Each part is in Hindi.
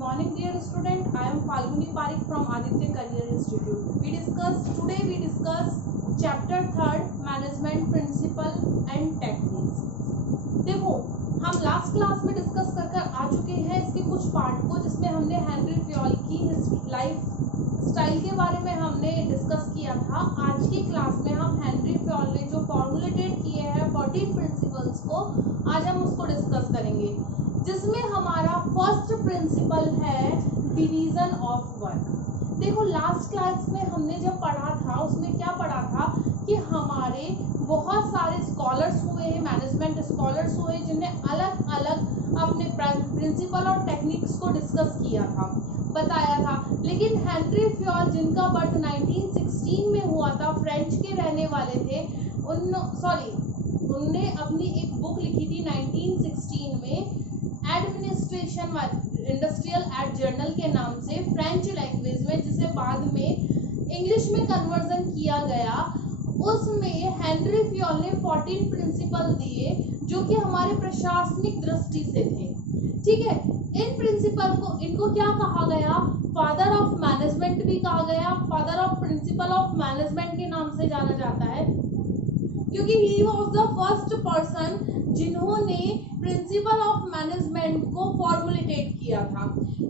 morning, dear student. I am Falguni Parikh from Aditya Career Institute. Today we discuss chapter 3 Management Principle and Techniques. देखो, हम लास्ट क्लास में डिस्कस कर आ चुके हैं इसके कुछ पार्ट को, जिसमें हमने हेनरी फ्योल की लाइफ स्टाइल के बारे में हमने डिस्कस किया था। आज की क्लास में हम हेनरी फ्योल ने जो फॉर्मुलेटेड किए हैं 14 प्रिंसिपल्स को, आज हम उसको डिस्कस करेंगे, जिसमें हमारा फर्स्ट प्रिंसिपल है डिवीजन ऑफ वर्क। देखो, लास्ट क्लास में हमने जब पढ़ा था उसमें क्या पढ़ा था कि हमारे बहुत सारे स्कॉलर्स हुए हैं, मैनेजमेंट स्कॉलर्स हुए, जिन्हें अलग अलग अपने प्रिंसिपल और टेक्निक्स को डिस्कस किया था, बताया था। लेकिन हेनरी फ्योल, जिनका बर्थ 1916 में हुआ था, फ्रेंच के रहने वाले थे, उनने अपनी एक बुक लिखी थी 1916 में, एडमिनिस्ट्रेशन इंडस्ट्रियल एड जर्नल के नाम से, फ्रेंच लैंग्वेज में, जिसे बाद में इंग्लिश में कन्वर्जन किया गया। उसमें हेनरी फ्योल ने 14 प्रिंसिपल दिए जो कि हमारे प्रशासनिक दृष्टि से थे। ठीक है, इन प्रिंसिपल को, इनको क्या कहा गया, फादर ऑफ मैनेजमेंट भी कहा गया, father of principle of management के नाम से जाना जाता है, क्योंकि he was the first person जिन्होंने प्रिंसिपल ऑफ मैनेजमेंट को फॉर्मुलेटेड किया था।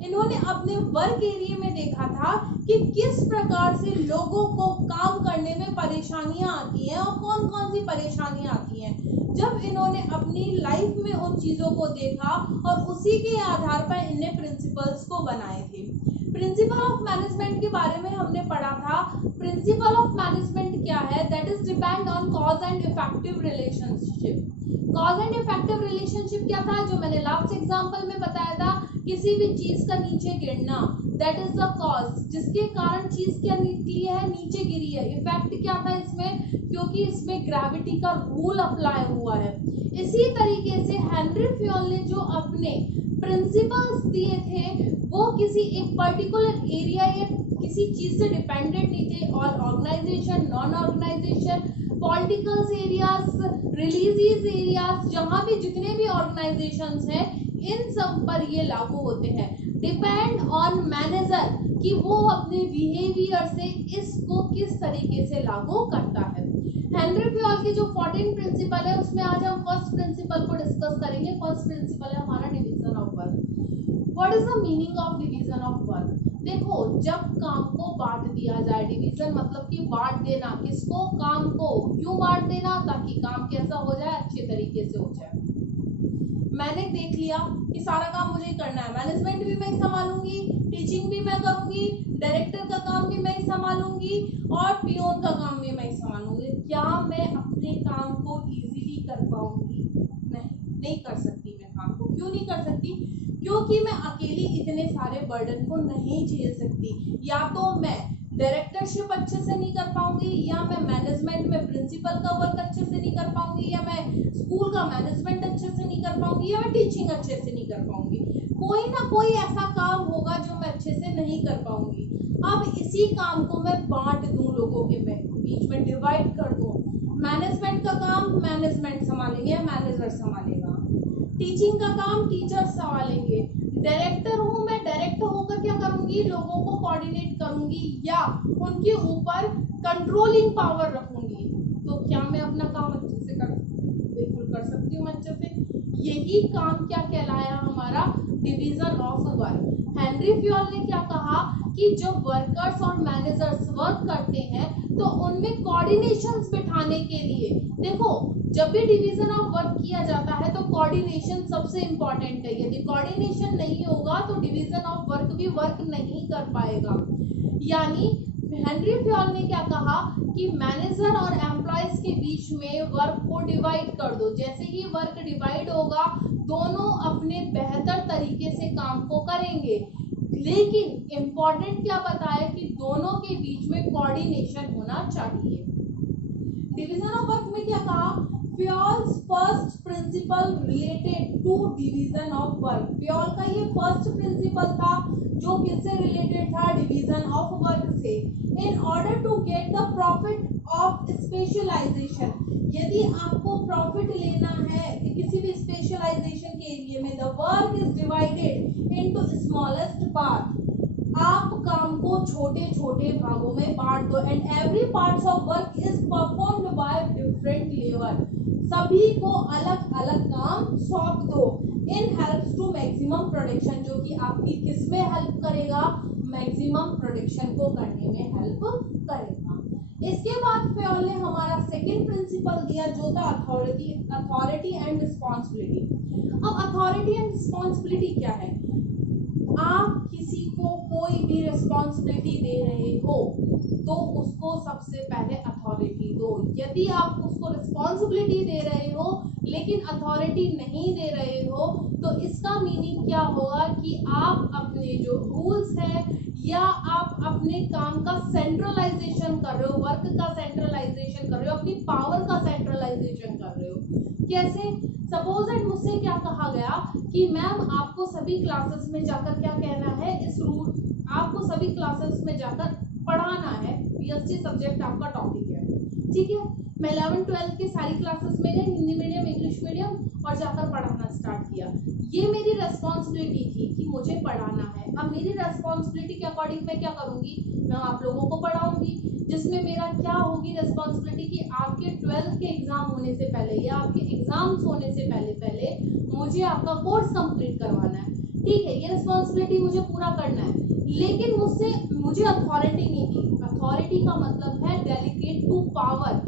इन्होंने अपने वर्क एरिया में देखा था कि किस प्रकार से लोगों को काम करने में परेशानियां आती हैं और कौन कौन सी परेशानियां आती हैं। जब इन्होंने अपनी लाइफ में उन चीज़ों को देखा और उसी के आधार पर इन्हें प्रिंसिपल्स को बनाए थे। प्रिंसिपल ऑफ मैनेजमेंट के बारे में हमने पढ़ा था। प्रिंसिपल ऑफ मैनेजमेंट क्या है? That is depend on cause and effective relationship. Cause and effective relationship क्या था, जो मैंने लास्ट एग्जांपल में बताया था, किसी भी चीज का नीचे गिरना, दैट इज द कॉज, जिसके कारण चीज क्या निकली है, नीचे गिरी है। इफेक्ट क्या था इसमें, क्योंकि इसमें ग्रेविटी का रूल अप्लाई हुआ है। इसी तरीके से हेनरी फ्योल ने जो अपने प्रिंसिपल्स दिए थे वो किसी एक पर्टिकुलर एरिया या किसी चीज से डिपेंडेंट नहीं थे, और organisation, non organisation, political areas, religious areas, जहां भी जितने भी ऑर्गेनाइजेशंस हैं, इन सब पर ये लागू होते हैं। डिपेंड ऑन मैनेजर कि वो अपने बिहेवियर से इसको किस तरीके से लागू करता है। हेनरी फ्योल के जो 14 प्रिंसिपल है उसमें आज हम फर्स्ट प्रिंसिपल को डिस्कस करेंगे। फर्स्ट प्रिंसिपल है हमारा division of work. What is the meaning of division of work? देखो, जब काम को बांट दिया जाए, डिवीजन मतलब कि बांट देना, किसको, काम को। क्यों बांट देना? ताकि काम कैसा हो जाए, अच्छे तरीके से हो जाए। मैंने देख लिया कि सारा काम मुझे करना है, मैनेजमेंट भी मैं ही संभालूंगी, टीचिंग भी मैं करूंगी, डायरेक्टर का काम भी मैं ही संभालूंगी और पीओन का काम भी मैं ही संभालूंगी। क्या मैं अपने काम को इजीली कर पाऊंगी? नहीं कर सकती मैं काम को। क्यों नहीं कर सकती? क्योंकि मैं अकेली इतने सारे बर्डन को नहीं झेल सकती। या तो मैं डायरेक्टरशिप अच्छे से नहीं कर पाऊंगी, या मैं मैनेजमेंट में प्रिंसिपल का वर्क अच्छे से नहीं कर पाऊंगी, या मैं स्कूल का मैनेजमेंट अच्छे से नहीं कर पाऊंगी, या मैं टीचिंग अच्छे से नहीं कर पाऊंगी। कोई ना कोई ऐसा काम होगा जो मैं अच्छे से नहीं कर पाऊंगी। अब इसी काम को मैं बांट दूं, लोगों के बीच में डिवाइड कर दूं। मैनेजमेंट का काम मैनेजमेंट संभालेंगे, मैनेजर संभालेगा। टीचिंग का काम टीचर संभालेंगे। डायरेक्टर हूँ मैं, डायरेक्ट होकर क्या करूंगी, लोगों को कोऑर्डिनेट करूंगी या उनके ऊपर कंट्रोलिंग पावर रखूंगी। तो क्या मैं अपना काम अच्छे से बिल्कुल कर सकती हूँ अच्छे से। यही काम क्या कहलाया, हमारा division of work. Henry Fayol ने क्या कहा कि जब वर्कर्स और मैनेजर्स वर्क करते हैं तो उनमें कोऑर्डिनेशंस बिठाने के लिए, देखो, जब भी डिवीजन ऑफ वर्क किया जाता है तो कोऑर्डिनेशन सबसे इंपॉर्टेंट है। यदि कोऑर्डिनेशन नहीं होगा तो डिवीजन ऑफ वर्क भी वर्क नहीं कर पाएगा। यानी हेनरी फ्योल ने क्या कहा कि मैनेजर और एम्प्लॉयज के बीच में वर्क को डिवाइड कर दो। जैसे ही वर्क डिवाइड होगा, दोनों अपने बेहतर तरीके से काम को करेंगे। लेकिन इम्पोर्टेंट क्या बताया कि दोनों के बीच में कोऑर्डिनेशन होना चाहिए। डिवीजन ऑफ वर्क में क्या कहा, Fayol's first principle related to division of work. Fayol का ये फर्स्ट प्रिंसिपल था जो किससे रिलेटेड था, डिवीजन ऑफ वर्क से। In order to get the profit of specialisation, यदि आपको प्रॉफिट लेना है किसी भी स्पेशलाइजेशन के एरिया में, the work is divided into smallest part, आप काम को छोटे छोटे भागों में बांट दो। And every parts of work is performed by different labour, सभी को अलग अलग काम सौंप दो। इन हेल्प्स टू मैक्सिमम प्रोडक्शन, जो कि आपकी किस में हेल्प करेगा, मैक्सिमम प्रोडक्शन को करने में हेल्प करेगा। इसके बाद फ्योल ने हमारा सेकंड प्रिंसिपल दिया जो था अथॉरिटी एंड रिस्पॉन्सिबिलिटी। अब अथॉरिटी एंड रिस्पॉन्सिबिलिटी क्या है, आप किसी को कोई भी रिस्पॉन्सिबिलिटी दे रहे हो तो उसको सबसे पहले अथॉरिटी दो। यदि आप उसको रिस्पॉन्सिबिलिटी दे रहे हो लेकिन अथॉरिटी नहीं दे रहे हो तो इसका मीनिंग क्या होगा कि आप अपने जो रूल्स हैं या आप अपने काम का सेंट्रलाइजेशन कर रहे हो, वर्क का सेंट्रलाइजेशन कर रहे हो, अपनी पावर का सेंट्रलाइजेशन कर रहे हो। कैसे, सपोज दैट मुझसे क्या कहा गया कि मैम आपको सभी क्लासेस में जाकर क्या कहना है, इस रूल आपको सभी क्लासेस में जाकर पढ़ाना है, बीएससी सब्जेक्ट आपका टॉपिक है, ठीक है। मैं 11th 12th की सारी क्लासेस में गई, हिंदी मीडियम इंग्लिश मीडियम, और जाकर पढ़ाना स्टार्ट किया। ये मेरी रेस्पॉन्सिबिलिटी थी कि मुझे पढ़ाना है। अब मेरी रेस्पॉन्सिबिलिटी के अकॉर्डिंग मैं क्या करूंगी, मैं आप लोगों को पढ़ाऊंगी, जिसमें मेरा क्या होगी रेस्पॉन्सिबिलिटी कि आपके 12th के एग्जाम होने से पहले या आपके एग्जाम्स होने से पहले मुझे आपका कोर्स कंप्लीट करवाना है, ठीक है। ये रिस्पॉन्सिबिलिटी मुझे पूरा करना है, लेकिन मुझे अथॉरिटी नहीं दी। अथॉरिटी का मतलब है डेलीगेट टू पावर,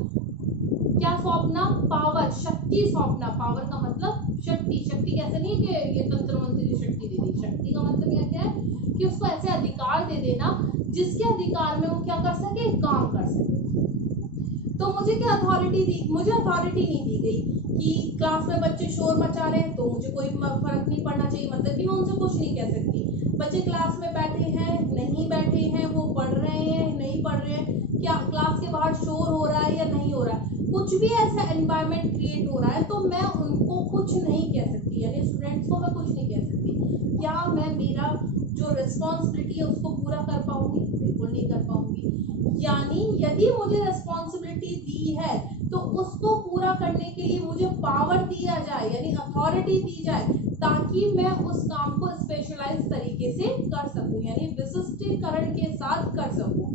क्या सौंपना, पावर, शक्ति सौंपना। पावर का मतलब शक्ति, शक्ति कैसे नहीं कि ये तंत्र मंत्र की शक्ति दे दी, शक्ति का मतलब क्या है कि उसको ऐसे अधिकार दे देना जिसके अधिकार में वो क्या कर सके, काम कर सके। तो मुझे क्या अथॉरिटी दी, मुझे अथॉरिटी नहीं दी गई कि क्लास में बच्चे शोर मचा रहे हैं तो मुझे कोई फर्क नहीं पड़ना चाहिए, मतलब कि मैं उनसे कुछ नहीं कह सकती। बच्चे क्लास में बैठे हैं, नहीं बैठे हैं, वो पढ़ रहे हैं, नहीं पढ़ रहे हैं, क्या क्लास के बाहर शोर हो रहा है या नहीं हो रहा है, कुछ भी ऐसा एनवायरनमेंट क्रिएट हो रहा है तो मैं उनको कुछ नहीं कह सकती, यानी स्टूडेंट्स को मैं कुछ नहीं कह सकती। क्या मैं मेरा जो रिस्पॉन्सिबिलिटी है उसको पूरा कर पाऊंगी, बिल्कुल नहीं कर पाऊंगी। यानी यदि मुझे रिस्पॉन्सिबिलिटी दी है तो उसको पूरा करने के लिए मुझे पावर दिया जाए, यानी अथॉरिटी दी जाए, ताकि मैं उस काम को स्पेशलाइज तरीके से कर सकूं, यानी विशिष्टीकरण के साथ कर सकूं।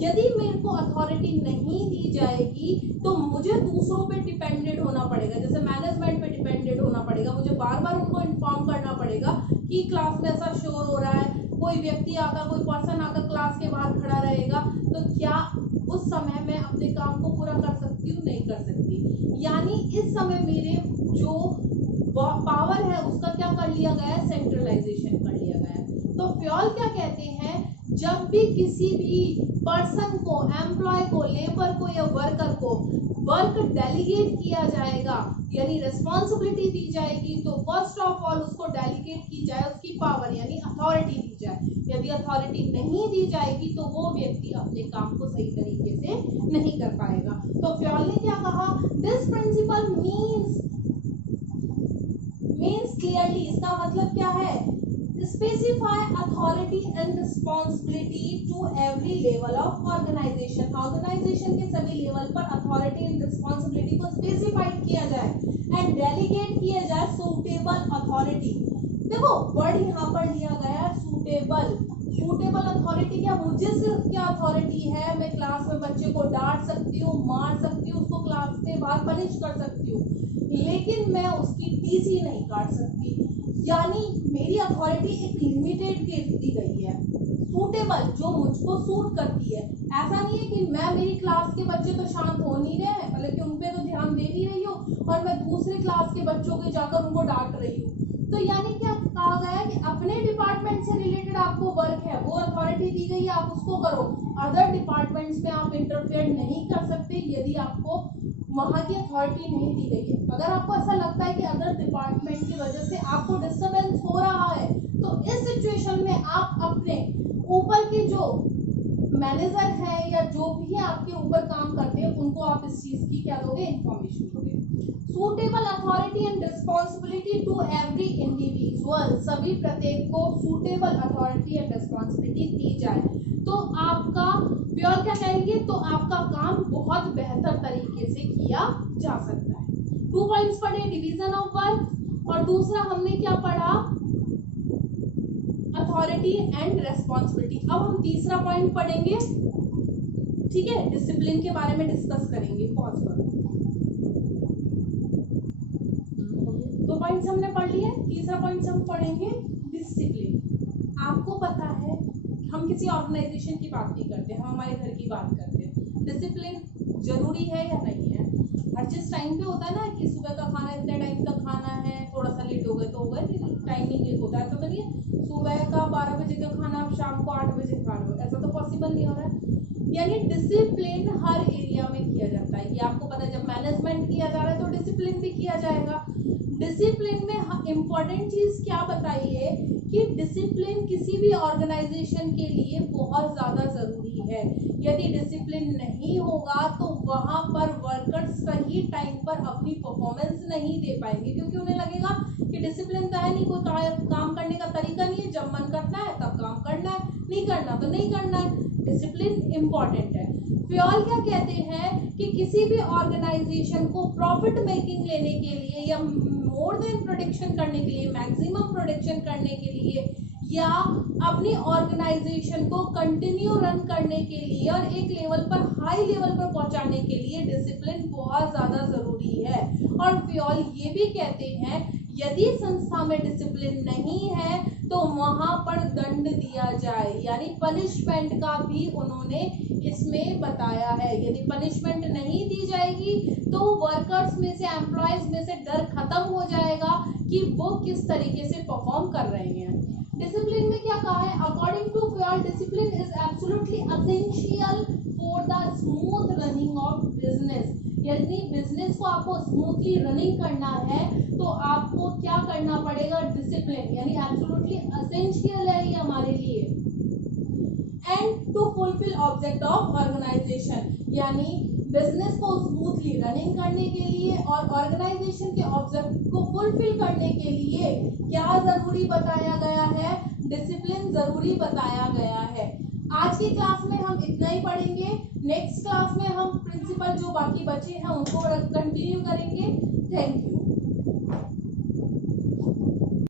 यदि मेरे को अथॉरिटी नहीं दी जाएगी तो मुझे दूसरों पे डिपेंडेंट होना पड़ेगा, जैसे मैनेजमेंट पे डिपेंडेंट होना पड़ेगा, मुझे बार बार उनको इन्फॉर्म करना पड़ेगा कि क्लास में ऐसा शोर हो रहा है, कोई व्यक्ति आकर, कोई पर्सन आकर क्लास के बाहर खड़ा रहेगा, तो क्या उस समय मैं अपने काम को पूरा कर सकती हूँ, नहीं कर सकती। यानी इस समय मेरे जो पावर है उसका क्या कर लिया गया है, सेंट्रलाइजेशन कर लिया गया है। तो फ्योल क्या कहते हैं, जब भी किसी भी पर्सन को, एम्प्लॉय को, लेबर को या वर्कर को वर्क डेलीगेट किया जाएगा, यानी रिस्पॉन्सिबिलिटी दी जाएगी, तो फर्स्ट ऑफ ऑल उसको डेलीगेट की जाए उसकी पावर, यानी अथॉरिटी दी जाए। यदि अथॉरिटी नहीं दी जाएगी तो वो व्यक्ति अपने काम को सही तरीके से नहीं कर पाएगा। तो फ्योल ने क्या कहा, दिस प्रिंसिपल मीन्स क्लियरली, इसका मतलब क्या है, specify authority and responsibility to every level of organisation. Organisation के सभी लेवल पर अथॉरिटी एंड रिस्पॉन्सिबिलिटी को स्पेसिफाइड किया जाए एंड डेलीगेट किया जाए सूटेबल अथॉरिटी। देखो वर्ड यहाँ पर लिया गया है सूटेबल। सूटेबल अथॉरिटी क्या, मुझे सिर्फ क्या अथॉरिटी है, मैं क्लास में बच्चे को डांट सकती हूँ, मार सकती हूँ, उसको क्लास से बाहर पनिश कर सकती हूँ, लेकिन मैं उसकी टीसी नहीं काट सकती। यानी मेरी अथॉरिटी एक लिमिटेड केस दी गई है, सूटेबल, जो मुझको सूट करती है। ऐसा नहीं है कि मैं, मेरी क्लास के बच्चे तो शांत हो नहीं रहे हैं, मतलब कि उन पे तो ध्यान दे नहीं रही हूँ और मैं दूसरी क्लास के बच्चों के जाकर उनको डांट रही हूँ। तो यानी क्या कहा गया है कि अपने डिपार्टमेंट से रिलेटेड आपको वर्क है, वो अथॉरिटी दी गई है, आप उसको करो। अदर डिपार्टमेंट्स में आप इंटरफेयर नहीं कर सकते यदि आपको वहाँ की अथॉरिटी नहीं दी गई है। अगर आपको ऐसा लगता है कि अदर डिपार्टमेंट की वजह से आपको डिस्टर्बेंस हो रहा है तो इस सिचुएशन में आप अपने ऊपर के जो मैनेजर है या जो भी आपके ऊपर काम करते हैं उनको आप इस चीज की क्या दोगे, इंफॉर्मेशन दोगे। Suitable authority and responsibility to every individual, सभी प्रत्येक को सूटेबल अथॉरिटी एंड रिस्पॉन्सिबिलिटी दी जाए तो आपका प्योर क्या कहेंगे, तो आपका काम बहुत बेहतर तरीके से किया जा सकता है। 2 पॉइंट्स पढ़े, डिवीजन ऑफ वर्क, और दूसरा हमने क्या पढ़ा, एंड रेस्पॉन्सिबिलिटी। अब हम तीसरा पॉइंट पढ़ेंगे, ठीक है, डिसिप्लिन के बारे में डिस्कस करेंगे। पॉज करो। दो पॉइंट्स हमने पढ़ लिए, तीसरा पॉइंट हम पढ़ेंगे डिसिप्लिन। आपको पता है हम किसी ऑर्गेनाइजेशन की बात नहीं करते, हम हमारे घर की बात करते हैं। डिसिप्लिन जरूरी है या नहीं है? हर चीज टाइम पे होता है ना, कि सुबह का खाना इतने टाइम तक खाना है, थोड़ा सा लेट हो गए तो हो गए, टाइमिंग एक होता है। ऐसा तो नहीं है सुबह का 12 बजे का खाना आप शाम को 8 बजे खा लो, ऐसा तो पॉसिबल नहीं हो रहा है। यानी डिसिप्लिन हर एरिया में किया जाता है। ये आपको पता है, जब मैनेजमेंट किया जा रहा है तो डिसिप्लिन भी किया जाएगा। डिसिप्लिन में इम्पोर्टेंट चीज क्या बताइए कि डिसिप्लिन किसी भी ऑर्गेनाइजेशन के लिए बहुत ज्यादा जरूरी है। यदि डिसिप्लिन नहीं होगा तो वहां पर वर्कर्स सही टाइम पर अपनी परफॉर्मेंस नहीं दे पाएंगे, क्योंकि उन्हें लगेगा कि डिसिप्लिन तो है नहीं, कोई काम करने का तरीका नहीं है, जब मन करना है तब काम करना है, नहीं करना तो नहीं करना है। डिसिप्लिन इंपॉर्टेंट है। फ्योल क्या कहते हैं कि किसी भी ऑर्गेनाइजेशन को प्रॉफिट मेकिंग लेने के लिए या मोर देन प्रोडक्शन करने के लिए, मैक्सिमम प्रोडक्शन करने के लिए, या अपनी ऑर्गेनाइजेशन को कंटिन्यू रन करने के लिए और एक लेवल पर, हाई लेवल पर पहुंचाने के लिए डिसिप्लिन बहुत ज्यादा जरूरी है। और फ्योल ये भी कहते हैं यदि संस्था में डिसिप्लिन नहीं है तो वहां पर दंड दिया जाए, यानी पनिशमेंट का भी उन्होंने इसमें बताया है। यदि पनिशमेंट नहीं दी जाएगी तो वर्कर्स में से, एम्प्लॉयज में से डर खत्म हो जाएगा कि वो किस तरीके से परफॉर्म कर रहे हैं। डिसिप्लिन में क्या कहा है? According to Fayol, discipline is absolutely essential for the smooth running of business. यदि बिजनेस को आपको स्मूथली रनिंग करना है तो आपको क्या करना पड़ेगा? डिसिप्लिन, यानी एब्सोल्युटली एसेंशियल है ये हमारे लिए। And to fulfil object of organisation, यानी बिजनेस को स्मूथली रनिंग करने के लिए और ऑर्गेनाइजेशन के ऑब्जेक्ट को फुलफिल करने के लिए क्या जरूरी बताया गया है? डिसिप्लिन जरूरी बताया गया है। आज की क्लास में हम इतना ही पढ़ेंगे। नेक्स्ट क्लास में हम प्रिंसिपल जो बाकी बचे हैं उनको कंटिन्यू करेंगे। Thank you.